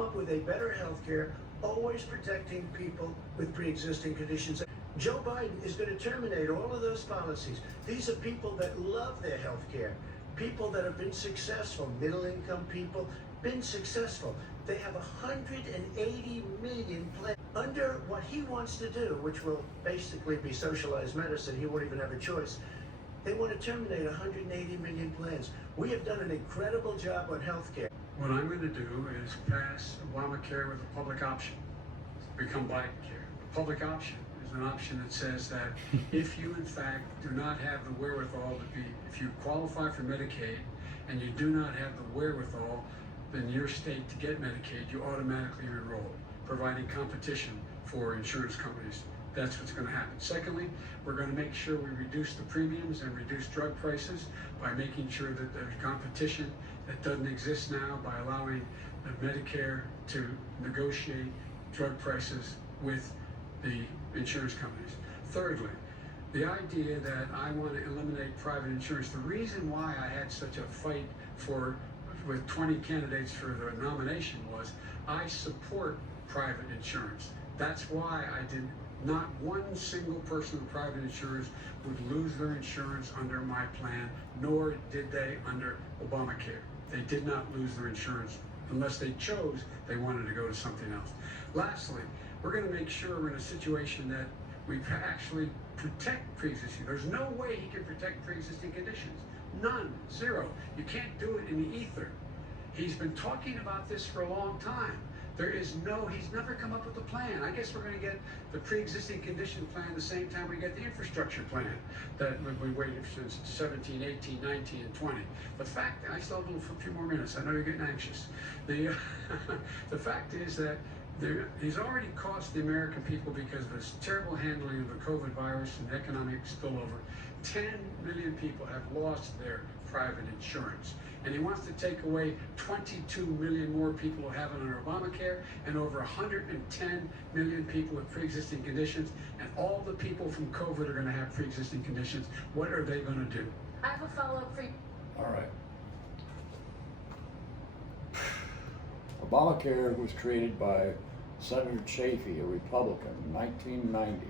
come up with a better health care, always protecting people with pre-existing conditions. Joe Biden is going to terminate all of those policies. These are people that love their health care, people that have been successful, middle-income people, been successful. They have 180 million plans. Under what he wants to do, which will basically be socialized medicine, he won't even have a choice. They want to terminate 180 million plans. We have done an incredible job on health care. What I'm going to do is pass Obamacare with a public option, become Biden-care. The public option is an option that says that if you, in fact, do not have the wherewithal to be, if you qualify for Medicaid and you do not have the wherewithal in your state to get Medicaid, you automatically enroll, providing competition for insurance companies. That's what's going to happen. Secondly, we're going to make sure we reduce the premiums and reduce drug prices by making sure that there's competition that doesn't exist now by allowing the Medicare to negotiate drug prices with the insurance companies. Thirdly, the idea that I want to eliminate private insurance, the reason why I had such a fight with 20 candidates for the nomination was I support private insurance. That's why I did not one single person with private insurance would lose their insurance under my plan, nor did they under Obamacare. They did not lose their insurance unless they chose they wanted to go to something else. Lastly, we're going to make sure we're in a situation that we actually protect pre-existing. There's no way he can protect pre-existing conditions. None. Zero. You can't do it in the ether. He's been talking about this for a long time. He's never come up with a plan. I guess we're going to get the pre-existing condition plan the same time we get the infrastructure plan that we waited since 17, 18, 19, and 20. The fact, I still have a few more minutes. I know you're getting anxious. The fact is that he's already cost the American people, because of his terrible handling of the COVID virus and economic spillover, 10 million people have lost their private insurance. And he wants to take away 22 million more people who have it under Obamacare, and over 110 million people with pre-existing conditions, and all the people from COVID are going to have pre-existing conditions. What are they going to do? I have a follow-up for you. All right. Obamacare was created by Senator Chafee, a Republican, in 1990.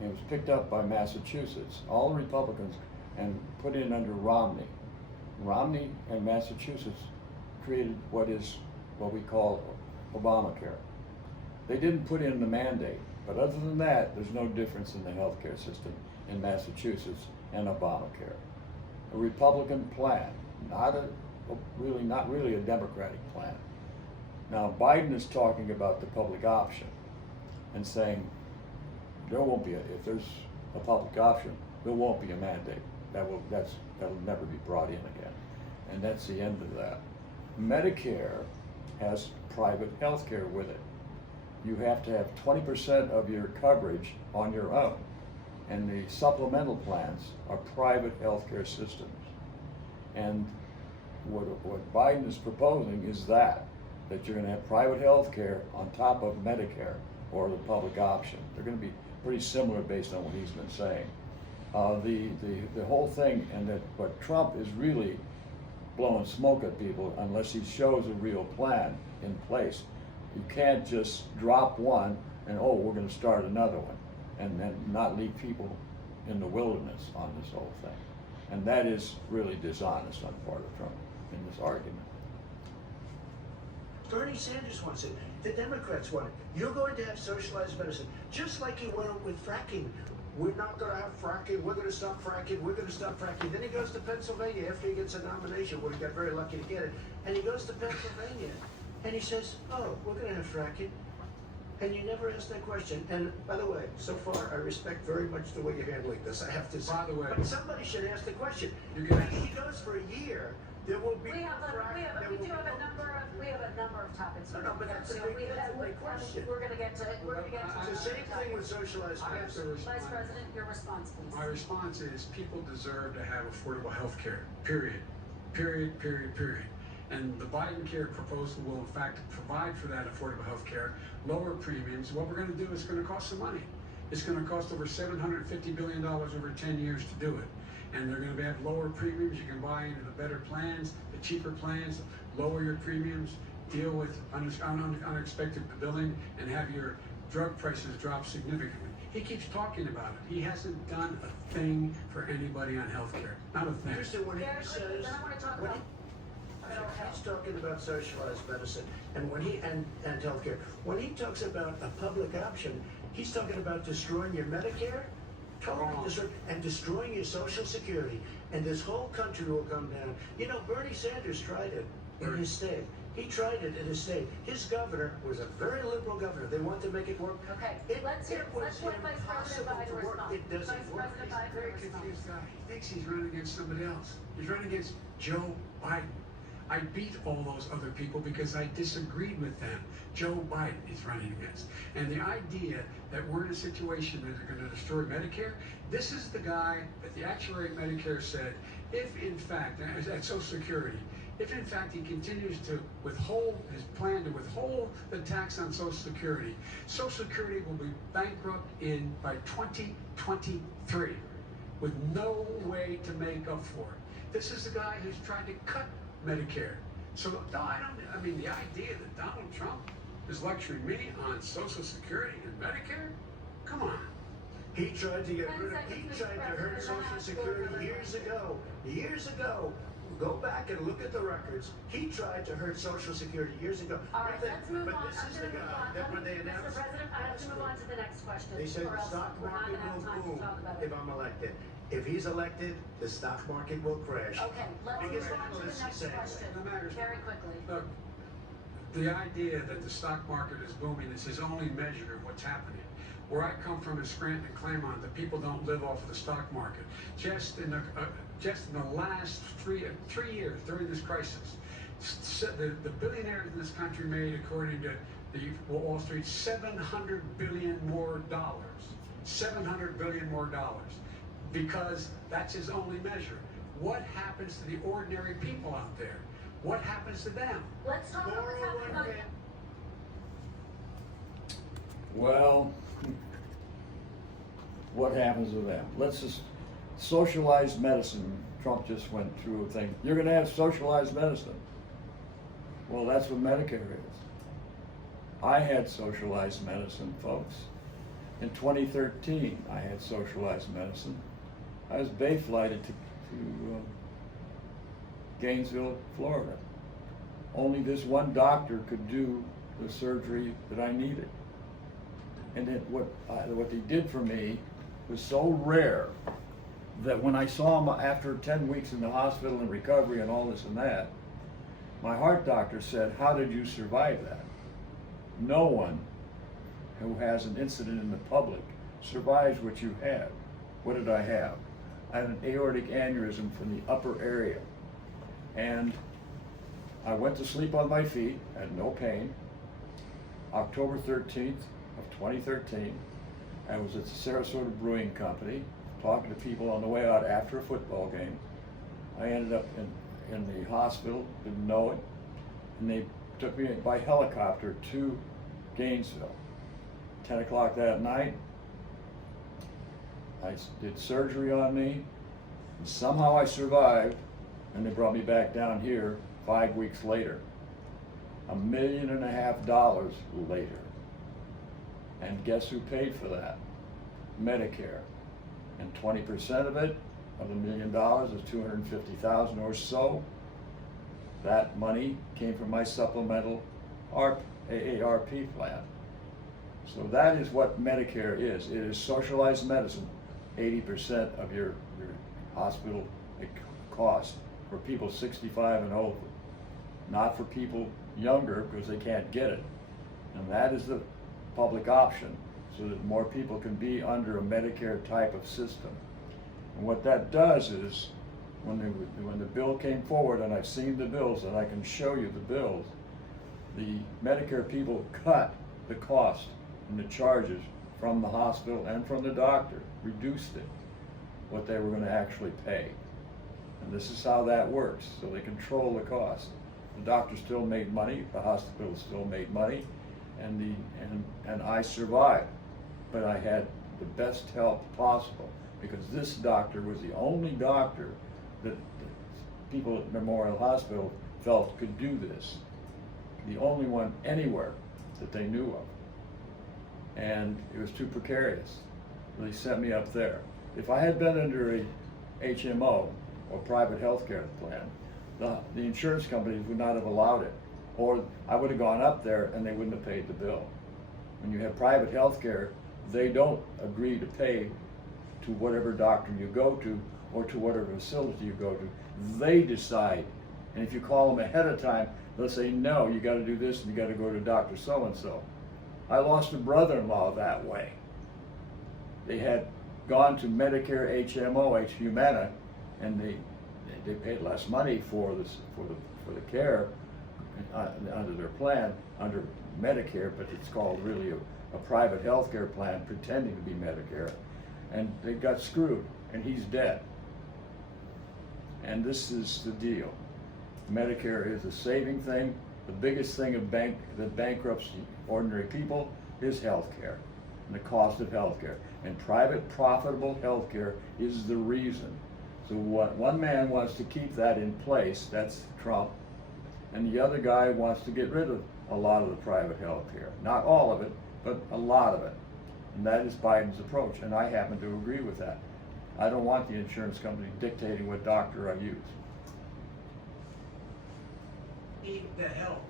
And it was picked up by Massachusetts, all the Republicans, and put in under Romney. Romney and Massachusetts created what we call Obamacare. They didn't put in the mandate, but other than that, there's no difference in the healthcare system in Massachusetts and Obamacare. A Republican plan, not really a Democratic plan. Now Biden is talking about the public option and saying there won't be if there's a public option, there won't be a mandate. That'll never be brought in again. And that's the end of that. Medicare has private health care with it. You have to have 20% of your coverage on your own. And the supplemental plans are private health care systems. And what Biden is proposing is that you're going to have private health care on top of Medicare or the public option. They're going to be pretty similar based on what he's been saying. The whole thing, and that what Trump is really blowing smoke at people unless he shows a real plan in place. You can't just drop one and we're going to start another one, and then not leave people in the wilderness on this whole thing. And that is really dishonest on the part of Trump in this argument. Bernie Sanders wants it. The Democrats want it. You're going to have socialized medicine, just like he went with fracking. We're not going to have fracking. We're going to stop fracking. We're going to stop fracking. Then he goes to Pennsylvania after he gets a nomination, where he got very lucky to get it. And he goes to Pennsylvania, and he says, "Oh, we're going to have fracking." And you never ask that question. And by the way, so far, I respect very much the way you're handling this, I have to say. By the way, but somebody should ask the question. He goes for a year. There will be We have a number of topics. No, but that's a big question. We're going to get to It's the same thing with socialized medicine. Vice President, your response, please. My response is people deserve to have affordable health care, period. Period, period, period. And the Biden care proposal will in fact provide for that affordable health care, lower premiums. What we're going to do is going to cost some money. It's going to cost over $750 billion over 10 years to do it. And they're going to have lower premiums. You can buy into the better plans, the cheaper plans, lower your premiums, deal with unexpected billing and have your drug prices drop significantly. He keeps talking about it. He hasn't done a thing for anybody on healthcare. Not a thing. Understand when he Very quickly, says, then I want to talk when about mental he's health. talking about socialized medicine and and healthcare. When he talks about a public option, he's talking about destroying your Medicare, totally destroying your Social Security, and this whole country will come down. You know, Bernie Sanders tried it in his state. He tried it in his state. His governor was a very liberal governor. They wanted to make it work. Okay, Let's let Vice President Biden respond. It doesn't Vice work. President He's a Biden very respond. confused guy. He thinks he's running against somebody else. He's running against Joe Biden. I beat all those other people because I disagreed with them. Joe Biden is running against. And the idea that we're in a situation that they're going to destroy Medicare, this is the guy that the actuary at Medicare said, if in fact, at Social Security, if in fact he continues to withhold his plan to withhold the tax on Social Security will be bankrupt by 2023 with no way to make up for it. This is the guy who's trying to cut Medicare. So no, I mean the idea that Donald Trump is lecturing me on Social Security and Medicare? Come on. He tried to get rid of, he 10 seconds, tried to Mr. hurt President, Social and then Security I have to years ago. Years ago. Go back and look at the records. He tried to hurt Social Security years ago. All right, let's move but on. this I'm is the going to move guy on. that when they Mr. announced, President, I have to move on to the next question. they said or the else stock we're not market going to have will time to boom talk about if it. I'm elected. If he's elected, the stock market will crash. Okay, let's Because move on to the analysts next say- question No matter. very quickly. Look, the idea that the stock market is booming is his only measure of what's happening. Where I come from in Scranton and Claremont, the people don't live off of the stock market. Just in the last three years during this crisis, the billionaires in this country made, according to the Wall Street, $700 billion more. $700 billion more, because that's his only measure. What happens to the ordinary people out there? What happens to them? Let's talk about what's happening on 401k. Well, what happens to them? Let's just socialized medicine. Trump just went through a thing. You're going to have socialized medicine. Well, that's what Medicare is. I had socialized medicine, folks. In 2013, I had socialized medicine. I was bay flighted to Gainesville, Florida. Only this one doctor could do the surgery that I needed. And what he did for me was so rare that when I saw him after 10 weeks in the hospital in recovery and all this and that, my heart doctor said, "How did you survive that?" No one who has an incident in the public survives what you had. What did I have? I had an aortic aneurysm from the upper area. And I went to sleep on my feet, had no pain. October 13th of 2013, I was at the Sarasota Brewing Company talking to people on the way out after a football game. I ended up in the hospital, didn't know it, and they took me by helicopter to Gainesville. 10 o'clock that night, I did surgery on me, and somehow I survived, and they brought me back down here 5 weeks later. $1.5 million later. And guess who paid for that? Medicare. And 20% of it, of $1 million, is $250,000 or so. That money came from my supplemental AARP plan. So that is what Medicare is. It is socialized medicine. 80% of your hospital cost for people 65 and over. Not for people younger because they can't get it. And that is the public option, so that more people can be under a Medicare type of system. And what that does is, when the bill came forward, and I've seen the bills and I can show you the bills, the Medicare people cut the cost and the charges from the hospital and from the doctor, reduced it, what they were going to actually pay. And this is how that works, so they control the cost. The doctor still made money, the hospital still made money, and I survived. But I had the best help possible, because this doctor was the only doctor that people at Memorial Hospital felt could do this. the only one anywhere that they knew of. And it was too precarious. They sent me up there. If I had been under a HMO or private health care plan, the insurance companies would not have allowed it. Or I would have gone up there and they wouldn't have paid the bill. When you have private health care, they don't agree to pay to whatever doctor you go to or to whatever facility you go to. They decide. And if you call them ahead of time, they'll say, no, you got to do this and you got to go to Dr. So-and-so. I lost a brother-in-law that way. They had gone to Medicare HMO, Humana, and they paid less money for the care under their plan, under Medicare, but it's called really a private health care plan pretending to be Medicare. And they got screwed, and he's dead. And this is the deal. Medicare is a saving thing. The biggest thing that bankrupts ordinary people is health care and the cost of health care. And private profitable health care is the reason. So what one man wants to keep that in place, that's Trump, and the other guy wants to get rid of a lot of the private health care. Not all of it, but a lot of it. And that is Biden's approach, and I happen to agree with that. I don't want the insurance company dictating what doctor I use. Need the help.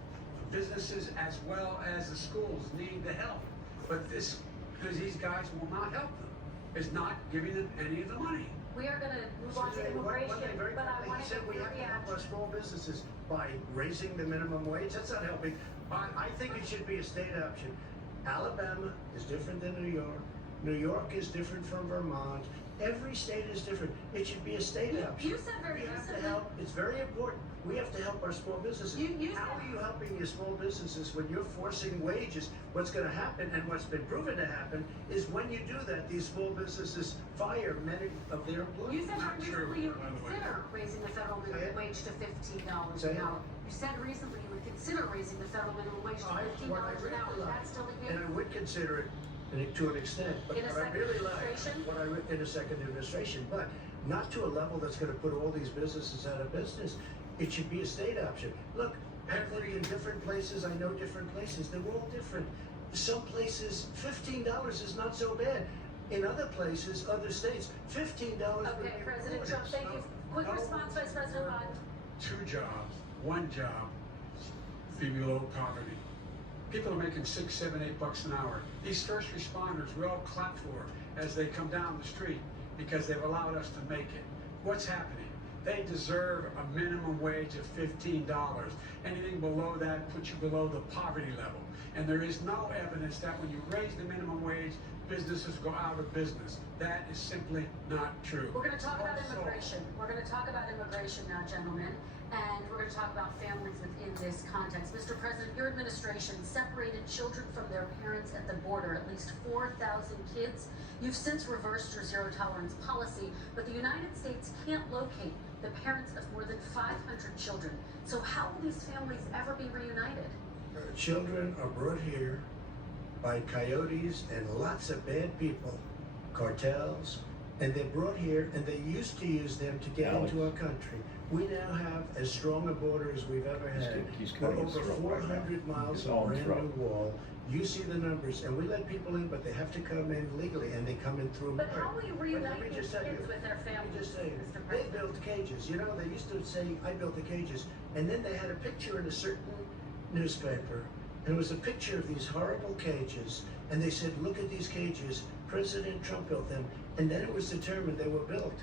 The businesses as well as the schools need the help. But this, because these guys will not help them, is not giving them any of the money. We are going to move on to immigration, but I want He to said we get have your to help our reaction. small businesses by raising the minimum wage. That's not helping. I think it should be a state option. Alabama is different than New York. New York is different from Vermont. Every state is different. It should be a state option. You said very We have to recently. help. It's very important. We have to help our small businesses. You How said- are you helping your small businesses when you're forcing wages? What's going to happen, and what's been proven to happen, is when you do that, these small businesses fire many of their employees. You said Not very true, recently you would by the way. consider raising the federal Say minimum it. wage to $15 Say an it. hour. You said recently you would consider raising the federal minimum wage to What I $15 an hour. Is really that still the like, and I case? would consider it to an extent, but In a what I second really like, administration? in a second administration, but not to a level that's going to put all these businesses out of business. It should be a state option. Look, I've lived in different places. I know different places. They're all different. Some places, $15 is not so bad. In other places, other states, $15 would Okay, be President rewarded. Trump, thank you. Quick response, Vice President Biden. 2 jobs, 1 job, be below poverty. People are making $6, $7, $8 an hour. These first responders we all clap for as they come down the street because they've allowed us to make it. What's happening? They deserve a minimum wage of $15. Anything below that puts you below the poverty level. And there is no evidence that when you raise the minimum wage, businesses go out of business. That is simply not true. We're going to talk about Also, immigration. We're going to talk about immigration now, gentlemen, and we're going to talk about families within this context. Mr. President, your administration separated children from their parents at the border, at least 4,000 kids. You've since reversed your zero tolerance policy, but the United States can't locate the parents of more than 500 children. So how will these families ever be reunited? Children are brought here by coyotes and lots of bad people, cartels, and they're brought here and they used to use them to get Alex. into our country. We now have as strong a border as we've ever had. He's We're cutting his over throat right now. 400 miles His of own brand throat. new wall. You see the numbers, and we let people in, but they have to come in legally, and they come in through. But how will you reunite Let me these just tell kids you, with their let me families, just say, Mr. they President? built cages. You know, they used to say, I built the cages. And then they had a picture in a certain newspaper. And it was a picture of these horrible cages. And they said, look at these cages. President Trump built them. And then it was determined they were built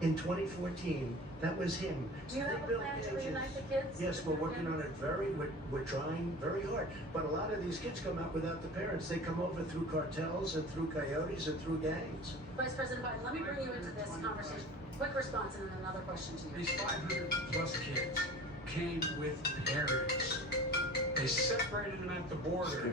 in 2014. That was him. Do you They have a built plan to cages. reunite the kids? Yes, with we're their working on families? it we're trying very hard. But a lot of these kids come out without the parents. They come over through cartels and through coyotes and through gangs. Vice President Biden, let me bring you into this conversation. Quick response and then another question to you. These 500 plus kids came with parents. They separated them at the border.